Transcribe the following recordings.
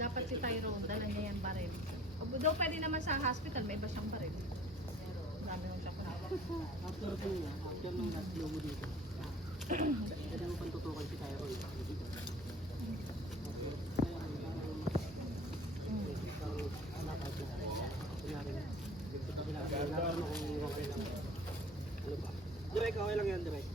Dapat si Tyrone, dala niya yan baril. Daw pwede naman sa hospital, may iba siyang baril. Pero dami nung siya kunala. After po niya, after nung nag-blow mo dito. Pwede mo pang tutukan si Tyrone. Direk, okay lang yan, direk.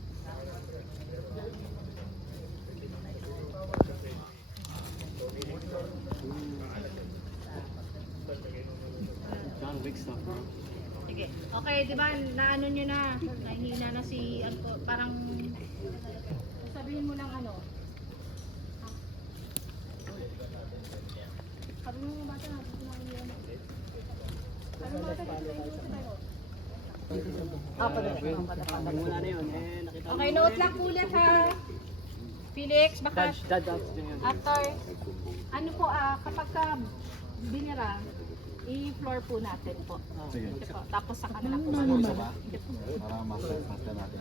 John Wick stuff, bro. Sige. Okay, di ba, naano nyo na, nahihina na si, parang, sabihin mo lang ano. Sabi mo bata na, ano bata na, Muna na yun, nakita mo. okay, note lang ulit ha. Felix, baka Dad out na yun. after, ano po, kapag ka binira, i-floor po natin po. Sige. Sige po. Tapos sa kanila po. Isa ba? Para master natin.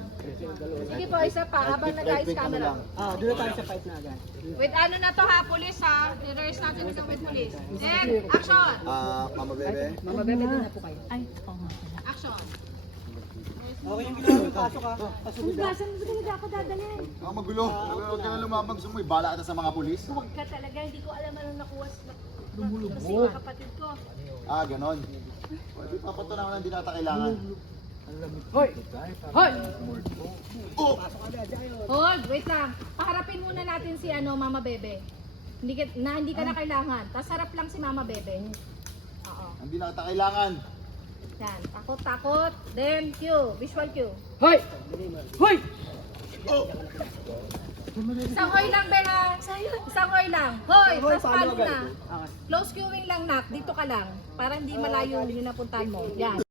Sige po, isa pa, habang nag-ayos camera. Doon na tayo sa fight na agad. With ano na to ha, police ha? I-rehearse natin ito with police. Then, action! Mama Bebe. Mama, bebe din na po kayo. Ay, action! Okay yung ginawa mo, pasok ka. Pasok ka. Saan mo talaga ako dadalhin? Ang magulo. Huwag ka na lumabag. Sumoy. Bala ka sa mga pulis. Huwag ka talaga, hindi ko alam anong nakuha kasi mga kapatid ko. Ganon. Pwede papatunaw na hindi nata kailangan. Hoy! Hoy! Hold, wait lang. Paharapin muna natin si Mama Bebe. Hindi ka na kailangan. Tapos harap lang si Mama Bebe. Oo. Hindi nata kailangan. Yan, takot. Then, cue. Visual cue. Hoy! Hoy! Isang oy lang, Benga. Isang oy lang. Hoy, tapos palo na. Okay. Close queuing lang, Nak. Dito ka lang. Para hindi malayo yung napuntahan mo. Yan.